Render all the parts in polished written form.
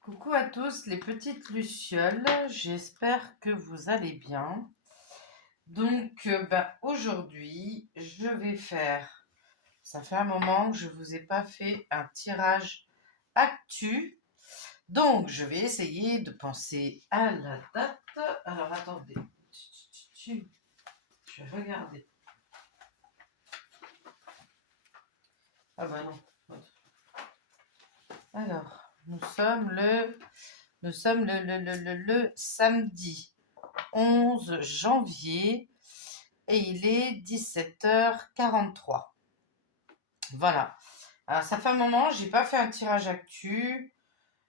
Coucou à tous les petites lucioles, j'espère que vous allez bien. Donc aujourd'hui je vais faire, ça fait un moment que je vous ai pas fait un tirage actu, donc je vais essayer de penser à la date. Alors attendez, je vais regarder. Ah bah non. Alors, nous sommes le samedi 11 janvier et il est 17h43. Voilà. Alors, ça fait un moment, j'ai pas fait un tirage actu.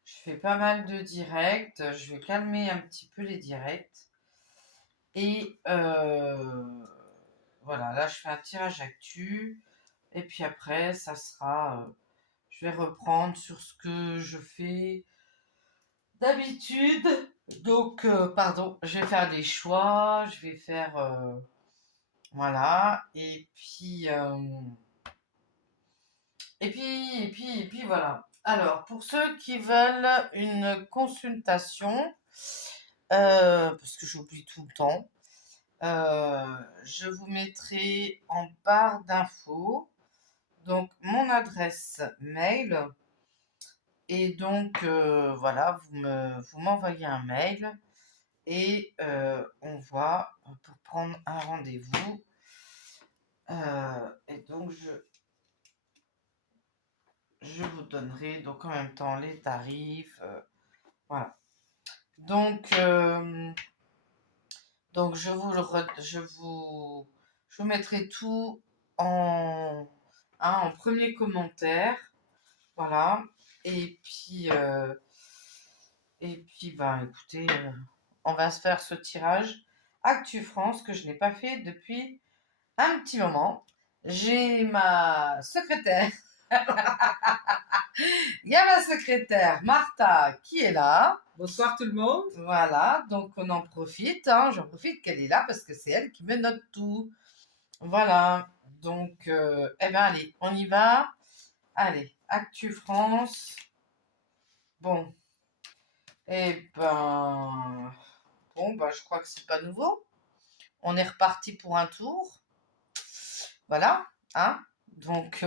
Je fais pas mal de directs. Je vais calmer un petit peu les directs. Et voilà, là, je fais un tirage actu. Et puis après, ça sera. Je vais reprendre sur ce que je fais d'habitude. Donc, pardon, je vais faire des choix. Je vais faire. Voilà. Et puis voilà. Alors, pour ceux qui veulent une consultation, parce que j'oublie tout le temps, je vous mettrai en barre d'infos donc mon adresse mail. Et donc, voilà, vous m'envoyez un mail et on voit pour prendre un rendez-vous. Et donc, je vous donnerai donc en même temps les tarifs. Voilà. Donc, je vous mettrai tout en, en premier commentaire. Voilà. Et puis, ben, écoutez, on va se faire ce tirage Actu France que je n'ai pas fait depuis un petit moment. J'ai ma secrétaire. Il y a ma secrétaire Martha qui est là. Bonsoir tout le monde. Voilà, donc on en profite, hein, j'en profite qu'elle est là parce que c'est elle qui me note tout. Voilà, donc, eh ben allez, on y va. Allez, Actu France. Bon, je crois que c'est pas nouveau. On est reparti pour un tour. Voilà, hein. Donc,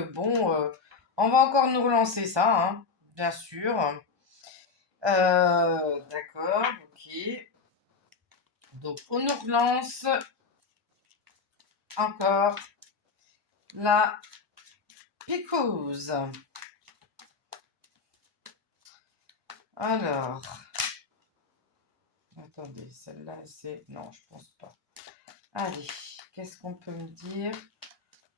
on va encore nous relancer ça, hein, bien sûr. D'accord, ok. Donc, on nous relance encore la picouse. Alors, attendez, celle-là, c'est... Non, je pense pas. Allez, qu'est-ce qu'on peut me dire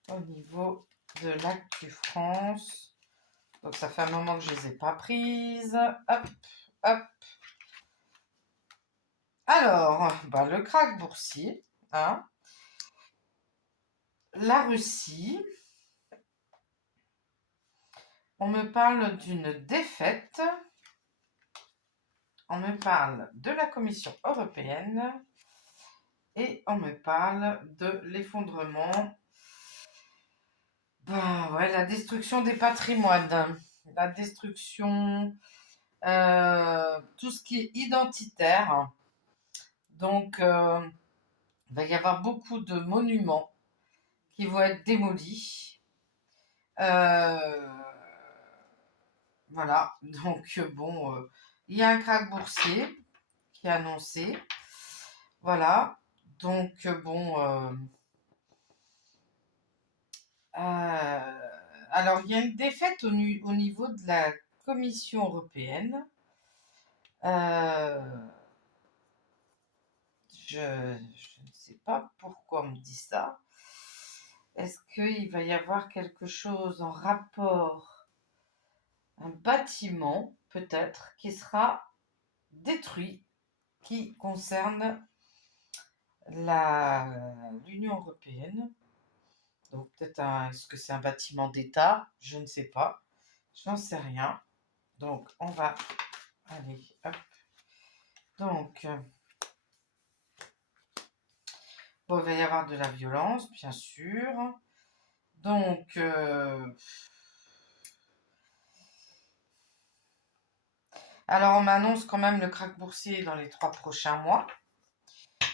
au niveau de l'Actu France? Donc, ça fait un moment que je les ai pas prises. Hop, hop. Alors, le krach boursier, hein, la Russie. On me parle d'une défaite. On me parle de la Commission européenne. Et on me parle de l'effondrement. Ouais, la destruction des patrimoines. La destruction, tout ce qui est identitaire. Donc, il va y avoir beaucoup de monuments qui vont être démolis. Voilà, donc il y a un krach boursier qui est annoncé. Voilà, donc alors il y a une défaite au niveau de la Commission européenne. Je ne sais pas pourquoi on me dit ça. Est-ce qu'il va y avoir quelque chose en rapport, un bâtiment peut-être, qui sera détruit, qui concerne l'Union européenne? Donc peut-être est-ce que c'est un bâtiment d'État? Je ne sais pas. Je n'en sais rien. Donc on va aller. Hop. Donc il va y avoir de la violence, bien sûr. Donc Alors, on m'annonce quand même le krach boursier dans les 3 prochains mois.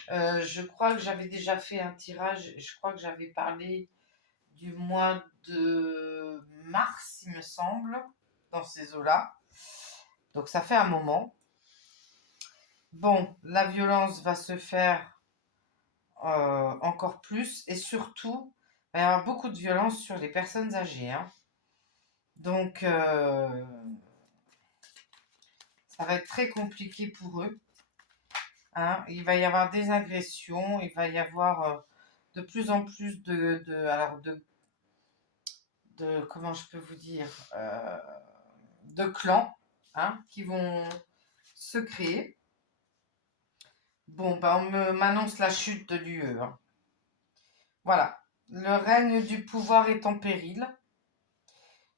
Je crois que j'avais déjà fait un tirage, je crois que j'avais parlé du mois de mars, il me semble, dans ces eaux-là. Donc ça fait un moment. Bon, la violence va se faire encore plus et surtout, il va y avoir beaucoup de violence sur les personnes âgées, hein. Donc, ça va être très compliqué pour eux, hein. Il va y avoir des agressions, il va y avoir de plus en plus comment je peux vous dire, de clans, hein, qui vont se créer. Bon, ben m'annonce la chute de l'UE, hein. Voilà, le règne du pouvoir est en péril.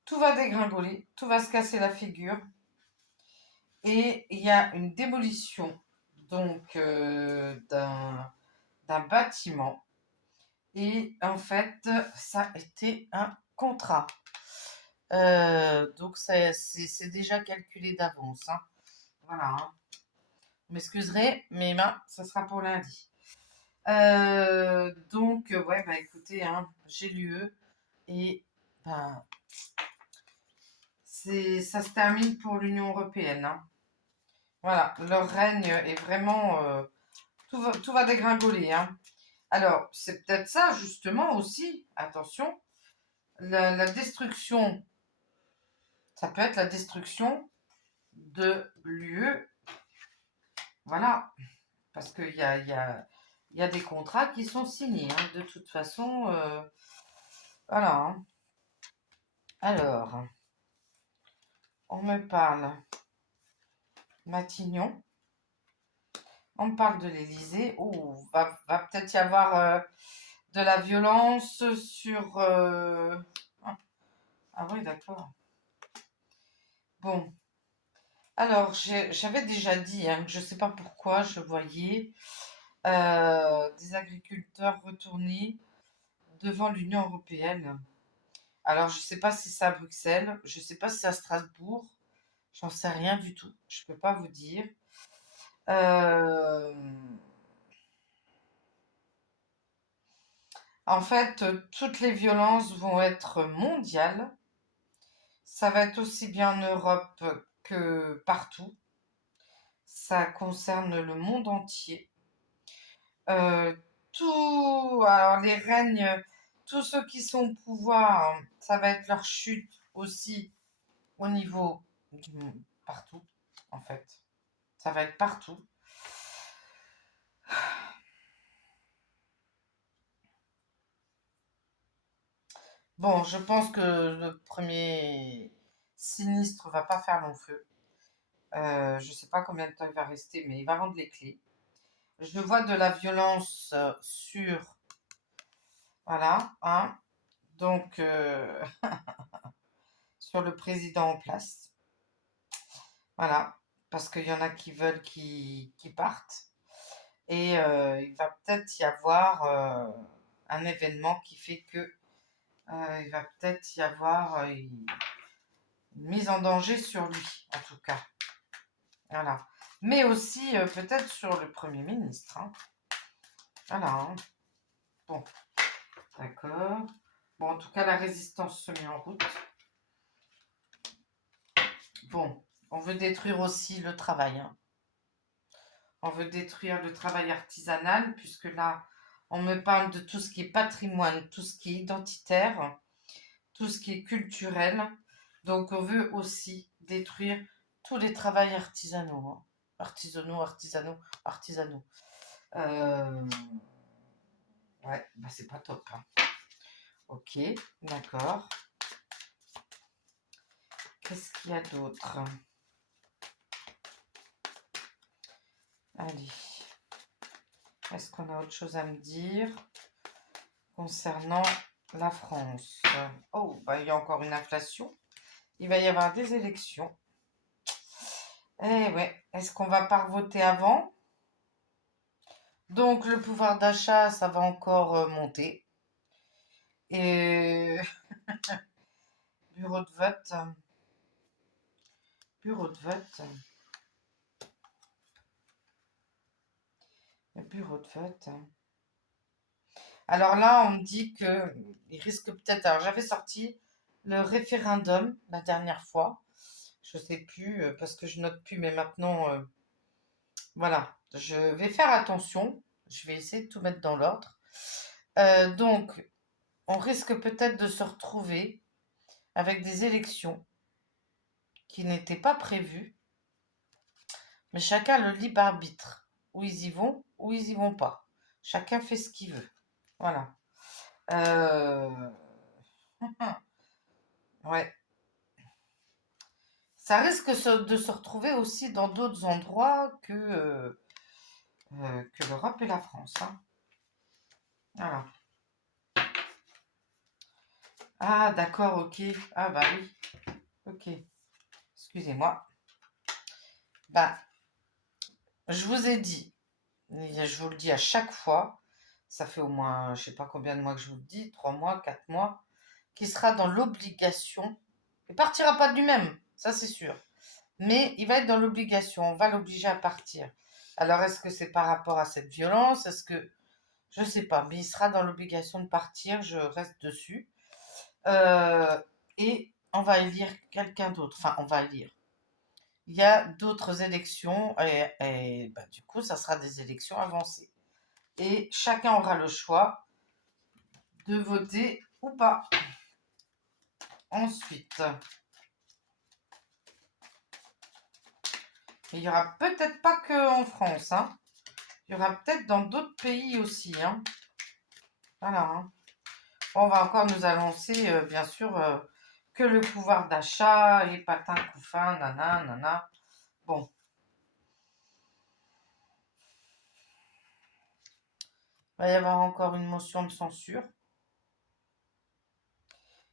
Tout va dégringoler, tout va se casser la figure. Et il y a une démolition donc d'un bâtiment. Et en fait, ça a été un contrat. Donc c'est déjà calculé d'avance, hein. Voilà, hein. Vous m'excuserez, mais ben, ça sera pour lundi. Donc, ouais, bah écoutez, hein, j'ai l'UE et ben, ça se termine pour l'Union européenne, hein. Voilà, leur règne est vraiment. Tout va dégringoler, hein. Alors, c'est peut-être ça, justement, aussi. Attention, la destruction, ça peut être la destruction de l'UE. Voilà, parce qu'il y a des contrats qui sont signés, hein. De toute façon, voilà, hein. Alors, on me parle Matignon. On me parle de l'Élysée. Oh, va peut-être y avoir de la violence sur. Ah oui, d'accord. Bon. Alors, j'avais déjà dit, hein, que je ne sais pas pourquoi je voyais des agriculteurs retourner devant l'Union européenne. Alors, je ne sais pas si c'est à Bruxelles, je ne sais pas si c'est à Strasbourg, j'en sais rien du tout, je ne peux pas vous dire. Euh, En fait, toutes les violences vont être mondiales. Ça va être aussi bien en Europe que partout. Ça concerne le monde entier. Euh, alors les règnes, tous ceux qui sont au pouvoir, ça va être leur chute aussi au niveau partout, en fait. Ça va être partout. Bon, je pense que le premier sinistre va pas faire long feu. Je sais pas combien de temps il va rester, mais il va rendre les clés. Je vois de la violence voilà, hein, donc sur le président en place. Voilà, parce qu'il y en a qui veulent qui partent. Et il va peut-être y avoir un événement qui fait que il va peut-être y avoir une mise en danger sur lui, en tout cas. Voilà. Mais aussi peut-être sur le Premier ministre, hein. Voilà, hein. Bon, d'accord. Bon, en tout cas, la résistance se met en route. Bon, on veut détruire aussi le travail, hein. On veut détruire le travail artisanal, puisque là, on me parle de tout ce qui est patrimoine, tout ce qui est identitaire, tout ce qui est culturel. Donc, on veut aussi détruire tous les travails artisanaux, hein. Artisanaux. Euh, Ouais, bah c'est pas top, hein. Ok, d'accord. Qu'est-ce qu'il y a d'autre? Allez. Est-ce qu'on a autre chose à me dire concernant la France? Oh, bah il y a encore une inflation. Il va y avoir des élections. Eh ouais, est-ce qu'on va pas voter avant? Donc le pouvoir d'achat, ça va encore monter. Et bureau de vote. Bureau de vote. Le bureau de vote. Alors là, on me dit que il risque peut-être. Alors j'avais sorti le référendum la dernière fois. Je sais plus parce que je note plus, mais maintenant, voilà, je vais faire attention. Je vais essayer de tout mettre dans l'ordre. Donc, on risque peut-être de se retrouver avec des élections qui n'étaient pas prévues, mais chacun a le libre arbitre. Où ils y vont, où ils y vont pas. Chacun fait ce qu'il veut. Voilà. Euh, ouais. Ça risque de se retrouver aussi dans d'autres endroits que l'Europe et la France, hein. Voilà. Ah, d'accord, ok. Ah, bah oui. Ok. Excusez-moi. Bah, je vous ai dit, et je vous le dis à chaque fois, ça fait au moins, je sais pas combien de mois que je vous le dis, 3 mois, 4 mois, qu'il sera dans l'obligation. Il partira pas de lui-même, ça c'est sûr. Mais il va être dans l'obligation, on va l'obliger à partir. Alors est-ce que c'est par rapport à cette violence? Est-ce que je sais pas, mais il sera dans l'obligation de partir, je reste dessus. Euh, et on va élire quelqu'un d'autre. Enfin, on va élire. Il y a d'autres élections et bah, du coup, ça sera des élections avancées. Et chacun aura le choix de voter ou pas. Ensuite, il y aura peut-être pas que en France, hein. Il y aura peut-être dans d'autres pays aussi, hein. Voilà, hein. On va encore nous annoncer, bien sûr, que le pouvoir d'achat est patin couffin, nana, nana. Bon, il va y avoir encore une motion de censure.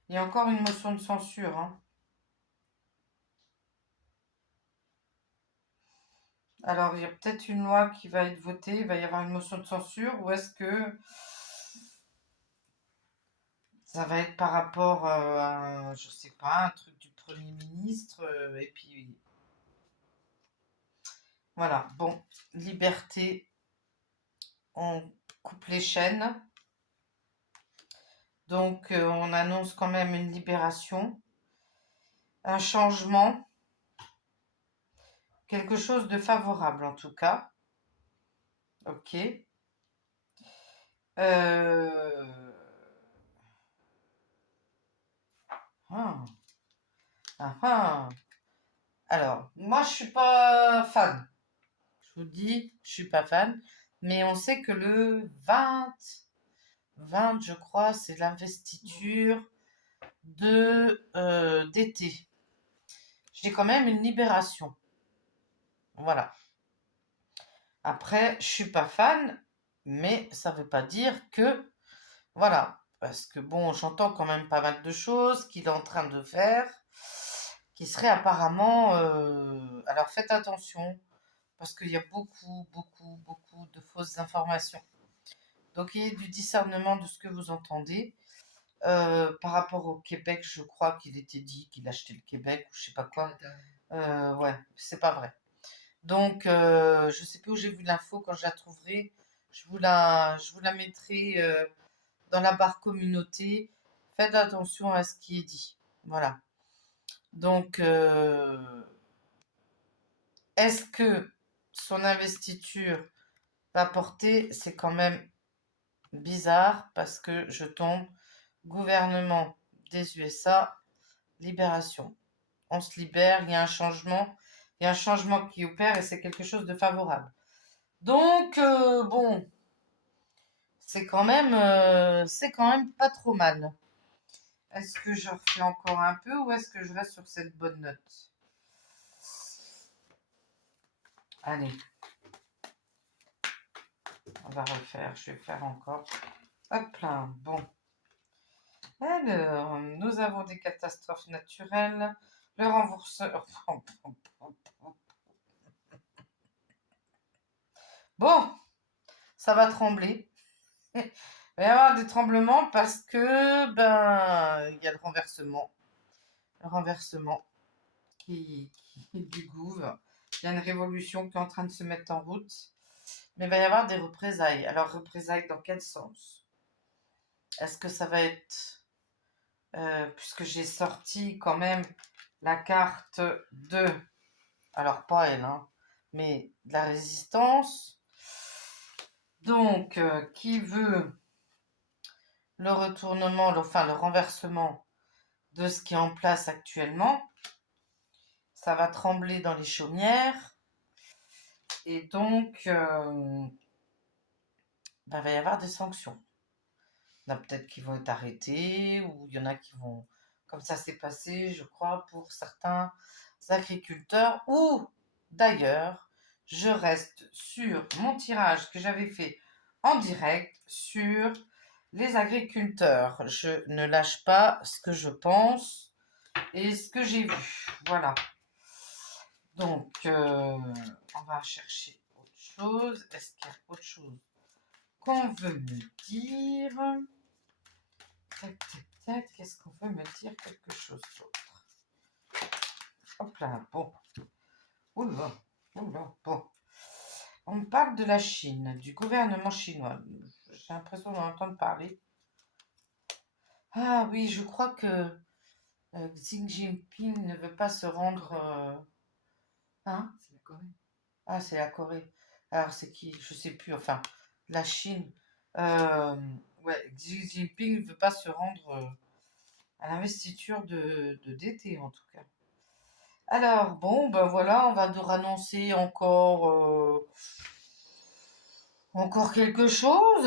Il y a encore une motion de censure, hein. Alors, il y a peut-être une loi qui va être votée, il va y avoir une motion de censure, ou est-ce que ça va être par rapport à, je sais pas, un truc du Premier ministre, et puis voilà, bon, liberté, on coupe les chaînes, donc on annonce quand même une libération, un changement, quelque chose de favorable en tout cas, ok. Euh, ah, ah, ah. Alors, moi je suis pas fan. Je vous dis, je suis pas fan, mais on sait que le 20, je crois, c'est l'investiture d'été. J'ai quand même une libération. Voilà. Après, je suis pas fan, mais ça veut pas dire que voilà, parce que bon, j'entends quand même pas mal de choses qu'il est en train de faire, qui serait apparemment. Alors faites attention, parce qu'il y a beaucoup, beaucoup, beaucoup de fausses informations. Donc, il y a du discernement de ce que vous entendez. Par rapport au Québec, je crois qu'il était dit qu'il achetait le Québec ou je sais pas quoi. Ouais, c'est pas vrai. Donc, je sais plus où j'ai vu l'info, quand je la trouverai, je vous la mettrai dans la barre communauté. Faites attention à ce qui est dit. Voilà. Donc, est-ce que son investiture va porter? C'est quand même bizarre parce que je tombe gouvernement des USA, libération. On se libère, il y a un changement qui opère et c'est quelque chose de favorable. Donc, bon, c'est quand même pas trop mal. Est-ce que je refais encore un peu ou est-ce que je reste sur cette bonne note? Allez, on va refaire, je vais faire encore. Hop là, bon. Alors, nous avons des catastrophes naturelles, le remboursement. Bon, ça va trembler. Il va y avoir des tremblements parce que, ben, il y a le renversement. Le renversement qui est du gouv. Il y a une révolution qui est en train de se mettre en route. Mais il va y avoir des représailles. Alors, représailles dans quel sens? Est-ce que ça va être, puisque j'ai sorti quand même la carte de, alors pas elle, hein, mais de la résistance. Donc, qui veut le retournement, enfin le renversement de ce qui est en place actuellement? Ça va trembler dans les chaumières. Et donc, il va y avoir des sanctions. Il y en a peut-être qui vont être arrêtés, ou il y en a qui vont, comme ça s'est passé, je crois, pour certains agriculteurs, ou d'ailleurs, je reste sur mon tirage que j'avais fait en direct sur les agriculteurs. Je ne lâche pas ce que je pense et ce que j'ai vu. Voilà. Donc, on va chercher autre chose. Est-ce qu'il y a autre chose qu'on veut me dire? Tac, tac, tac. Qu'est-ce qu'on veut me dire? Quelque chose d'autre. Hop là, bon. Oula, oula, bon. On me parle de la Chine, du gouvernement chinois. J'ai l'impression d'en entendre parler. Ah oui, je crois que Xi Jinping ne veut pas se rendre. Hein? C'est la Corée. Ah, c'est la Corée. Alors, c'est qui? Je sais plus. Enfin, la Chine. Euh, ouais, Xi Jinping ne veut pas se rendre à l'investiture de d'été, en tout cas. Alors, bon, ben voilà, on va nous annoncer encore quelque chose.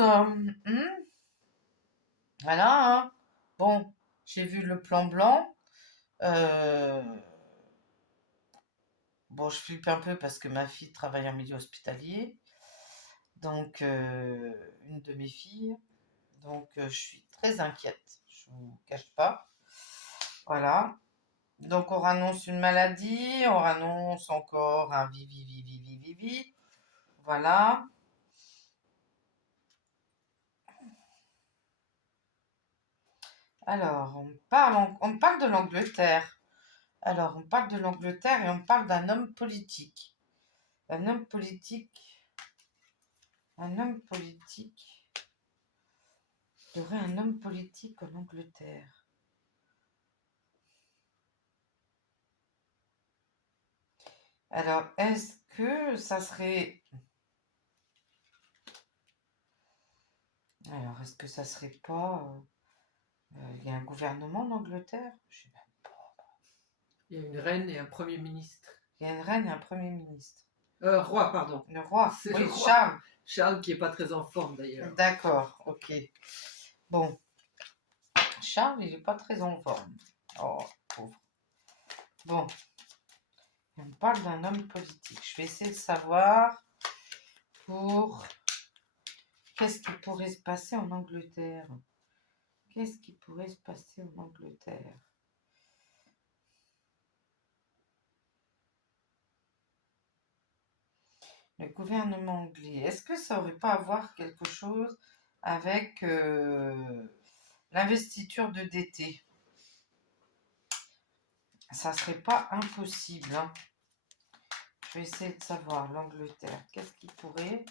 Voilà, hein. Bon, j'ai vu le plan blanc. Euh, bon, je flippe un peu parce que ma fille travaille en milieu hospitalier. Donc, une de mes filles. Donc, je suis très inquiète. Je vous cache pas. Voilà. Donc, on annonce une maladie. On annonce encore un vivi. Voilà. Alors, on parle de l'Angleterre. Alors, on parle de l'Angleterre et on parle d'un homme politique. Un homme politique. Un homme politique. Il y aurait un homme politique en Angleterre. Alors, est-ce que ça serait... Alors, est-ce que ça serait pas... il y a un gouvernement en Angleterre? Je sais pas. Il y a une reine et un premier ministre. Il y a une reine et un premier ministre. Roi, pardon. Le roi. C'est Oui, le roi. Charles. Charles qui est pas très en forme d'ailleurs. D'accord, ok. Bon. Charles, il n'est pas très en forme. Oh, pauvre. Bon. On parle d'un homme politique. Je vais essayer de savoir pour... Qu'est-ce qui pourrait se passer en Angleterre? Qu'est-ce qui pourrait se passer en Angleterre? Le gouvernement anglais, est-ce que ça aurait pas à voir quelque chose avec l'investiture de DT? Ça serait pas impossible, hein. Je vais essayer de savoir l'Angleterre. Qu'est-ce qui pourrait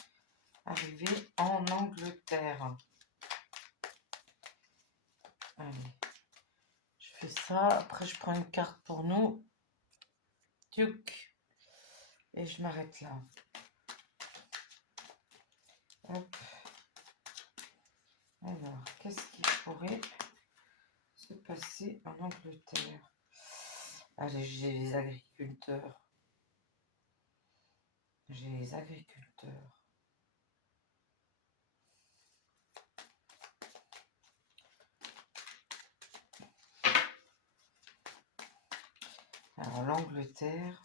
arriver en Angleterre? Allez, je fais ça. Après, je prends une carte pour nous. Tuc. Et je m'arrête là. Hop. Alors, qu'est-ce qui pourrait se passer en Angleterre? Allez, j'ai les agriculteurs. J'ai les agriculteurs. Alors, l'Angleterre,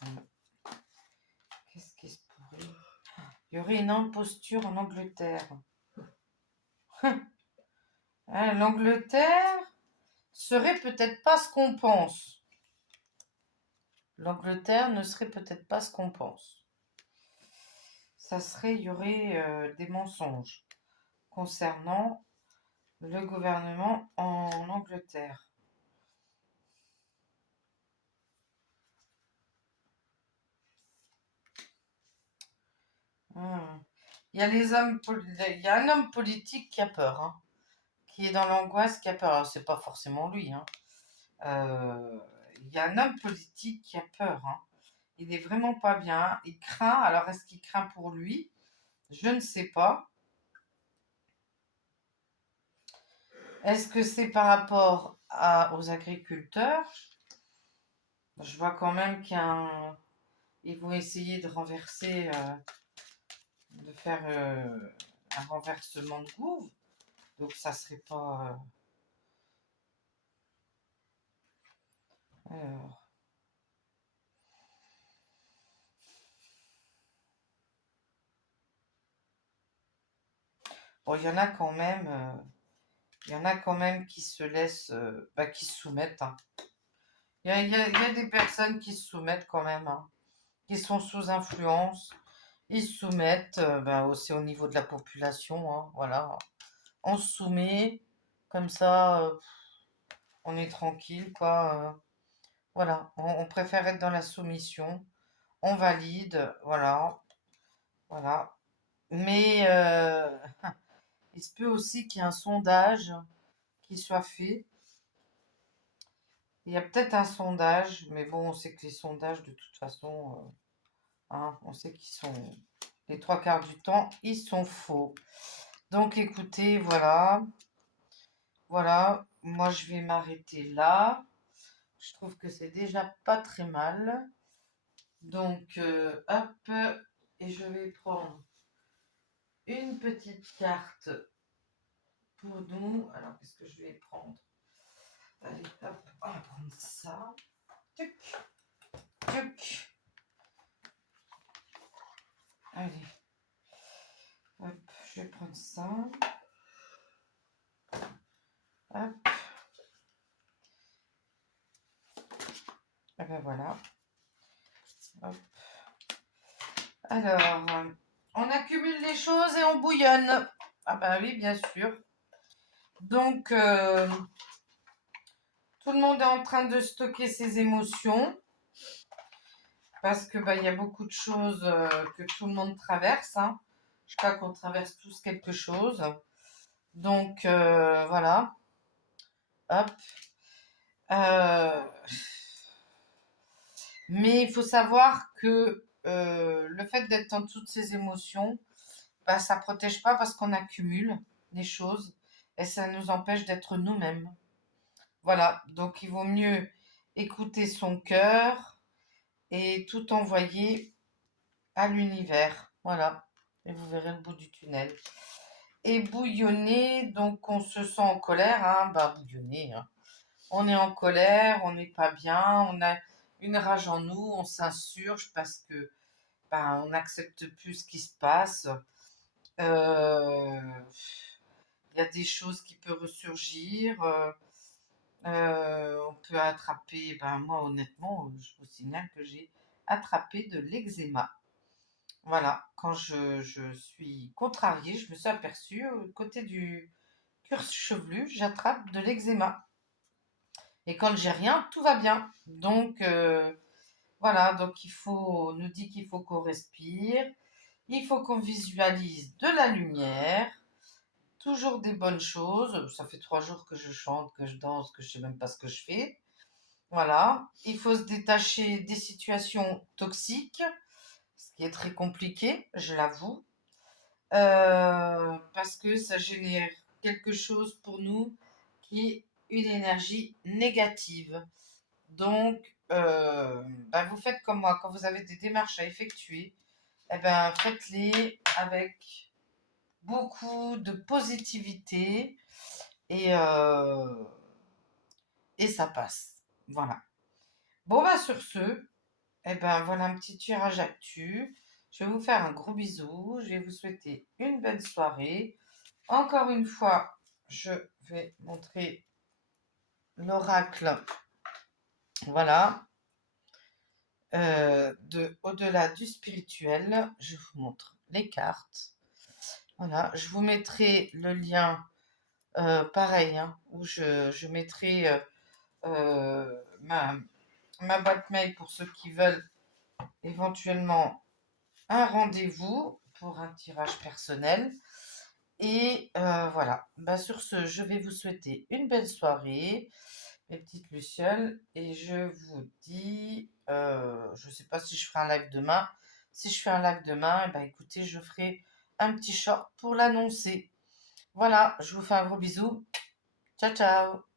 qu'est-ce qui se pourrait? Il y aurait une imposture en Angleterre. Hein, l'Angleterre serait peut-être pas ce qu'on pense. L'Angleterre ne serait peut-être pas ce qu'on pense. Ça serait, il y aurait des mensonges concernant le gouvernement en Angleterre. Ah. Il y a il y a un homme politique qui a peur, hein, qui est dans l'angoisse, qui a peur. Alors, c'est pas forcément lui, hein. Il y a un homme politique qui a peur, hein. Il est vraiment pas bien. Il craint. Alors, est-ce qu'il craint pour lui? Je ne sais pas. Est-ce que c'est par rapport aux agriculteurs? Je vois quand même ils vont essayer de renverser, de faire un renversement de gouvernement. Donc, ça serait pas. Alors. Bon, il y en a quand même. Il y en a quand même qui se laissent, qui se soumettent, hein. Il y a des personnes qui se soumettent quand même, hein, qui sont sous influence. Ils se soumettent, aussi au niveau de la population, hein, voilà. On se soumet, comme ça, on est tranquille, quoi. Voilà, on préfère être dans la soumission. On valide, voilà, voilà. Mais il se peut aussi qu'il y ait un sondage qui soit fait. Il y a peut-être un sondage, mais bon, on sait que les sondages, de toute façon, hein, on sait qu'ils sont, les trois quarts du temps, ils sont faux. Donc écoutez, voilà, voilà, moi je vais m'arrêter là. Je trouve que c'est déjà pas très mal. Donc, hop, et je vais prendre une petite carte pour nous. Alors, qu'est-ce que je vais prendre? Allez, hop, on va prendre ça. Tuc, tuc. Allez, hop, je vais prendre ça. Hop. Et ben voilà. Hop. Alors, on accumule les choses et on bouillonne. Ah ben oui, bien sûr. Donc, tout le monde est en train de stocker ses émotions. Parce que il y a beaucoup de choses que tout le monde traverse, hein. Je crois qu'on traverse tous quelque chose. Donc, voilà. Hop. Mais il faut savoir que le fait d'être dans toutes ces émotions, ça ne protège pas parce qu'on accumule des choses et ça nous empêche d'être nous-mêmes. Voilà, donc il vaut mieux écouter son cœur et tout envoyer à l'univers. Voilà, et vous verrez le bout du tunnel. Et bouillonner, donc on se sent en colère, hein, bouillonner, hein. On est en colère, on n'est pas bien, on a une rage en nous, on s'insurge parce que on n'accepte plus ce qui se passe. Il y a des choses qui peuvent ressurgir. On peut attraper, moi honnêtement, je vous signale que j'ai attrapé de l'eczéma. Voilà, quand je suis contrariée, je me suis aperçue, côté du cuir chevelu, j'attrape de l'eczéma. Et quand j'ai rien, tout va bien. Donc, voilà, donc on nous dit qu'il faut qu'on respire, il faut qu'on visualise de la lumière, toujours des bonnes choses. Ça fait 3 jours que je chante, que je danse, que je sais même pas ce que je fais. Voilà, il faut se détacher des situations toxiques, ce qui est très compliqué, je l'avoue, parce que ça génère quelque chose pour nous qui est une énergie négative. Donc, vous faites comme moi, quand vous avez des démarches à effectuer, faites-les avec beaucoup de positivité et, euh, et ça passe. Voilà. Bon, sur ce, voilà un petit tirage actu. Je vais vous faire un gros bisou. Je vais vous souhaiter une belle soirée. Encore une fois, je vais montrer l'oracle. Voilà. De au-delà du spirituel. Je vous montre les cartes. Voilà. Je vous mettrai le lien, pareil, hein, où je mettrai ma boîte mail pour ceux qui veulent éventuellement un rendez-vous pour un tirage personnel. Et voilà. Bah, sur ce, je vais vous souhaiter une belle soirée, mes petites lucioles. Et je vous dis, je ne sais pas si je ferai un live demain. Si je fais un live demain, eh ben, écoutez, je ferai un petit short pour l'annoncer. Voilà, je vous fais un gros bisou. Ciao, ciao.